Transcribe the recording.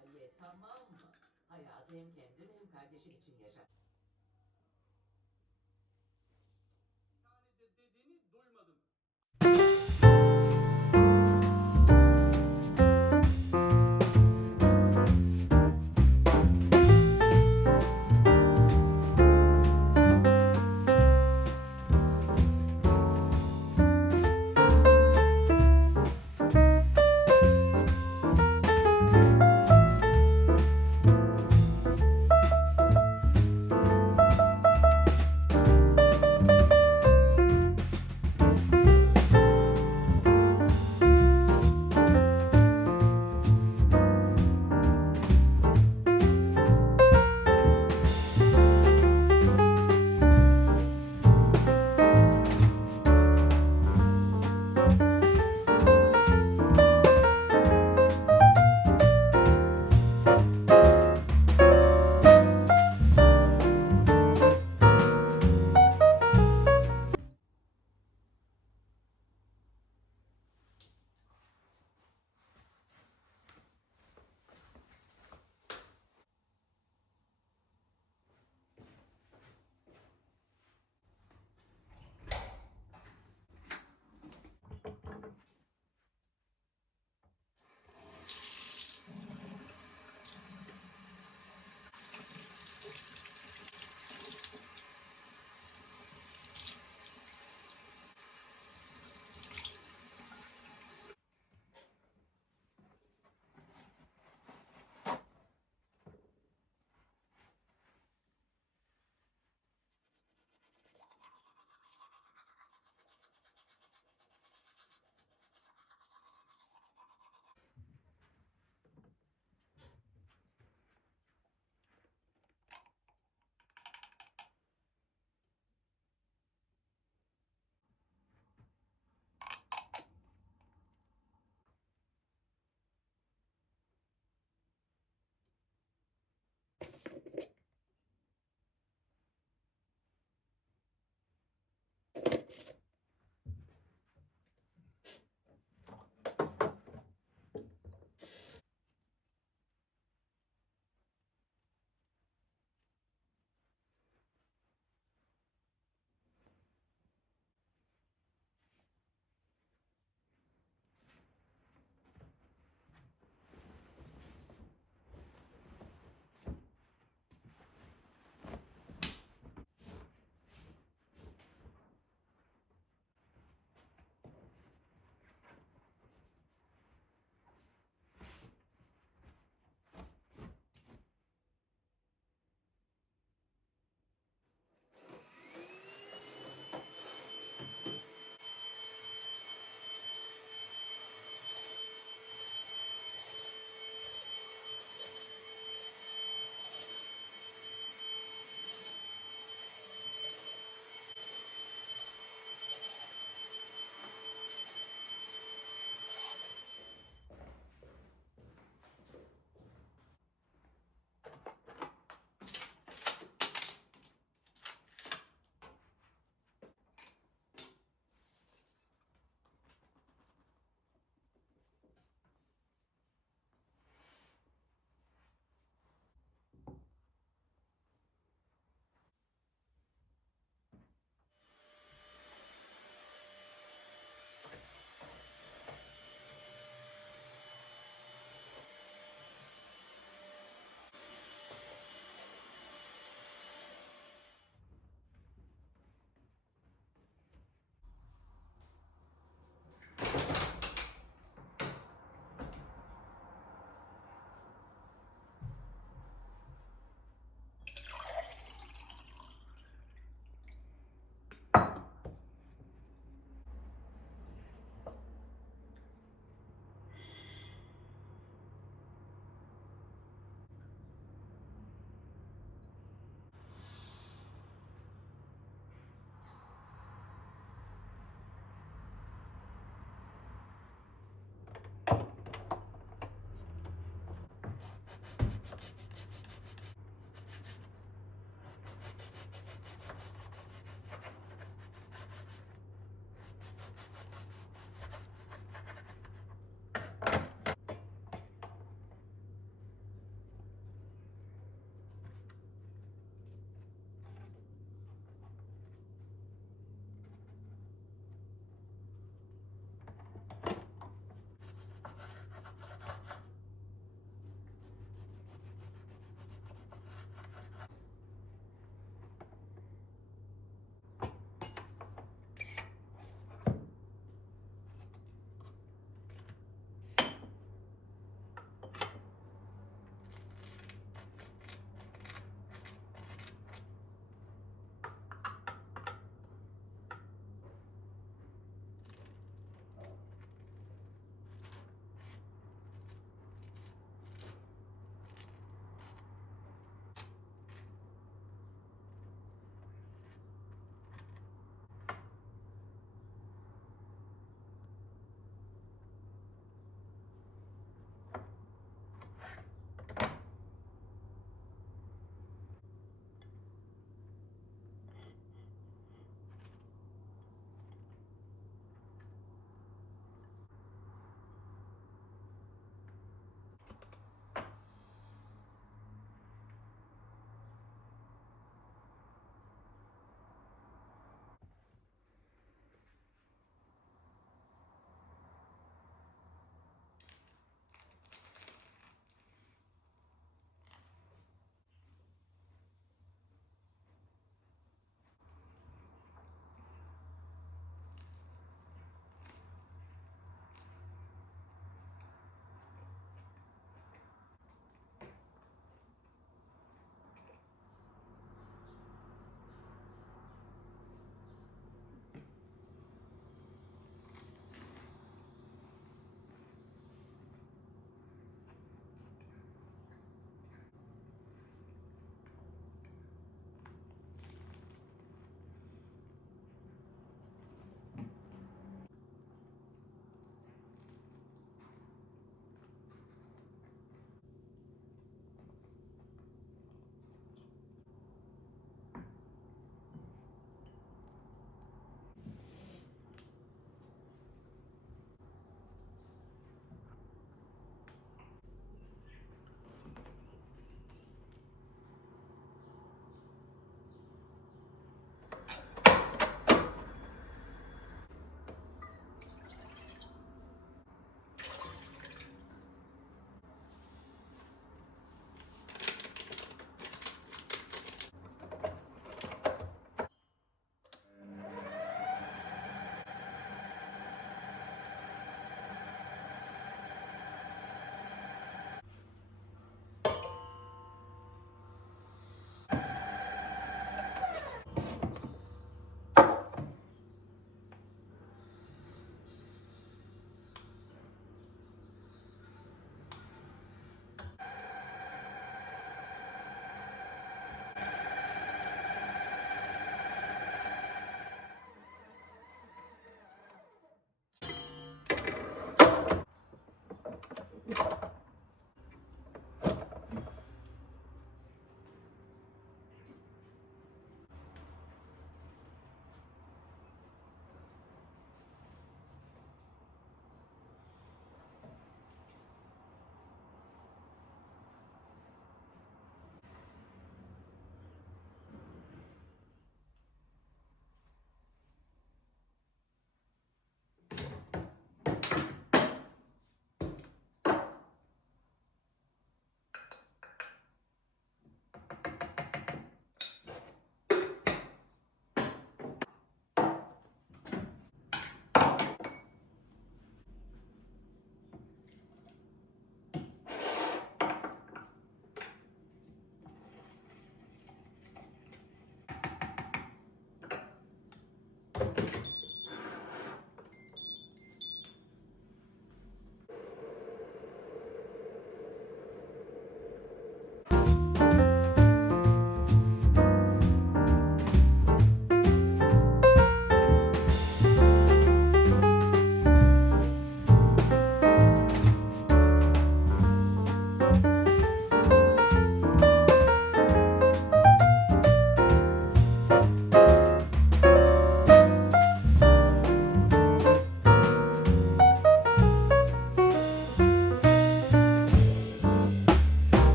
kızıyor? Tamam mı? Hayatı hem kendin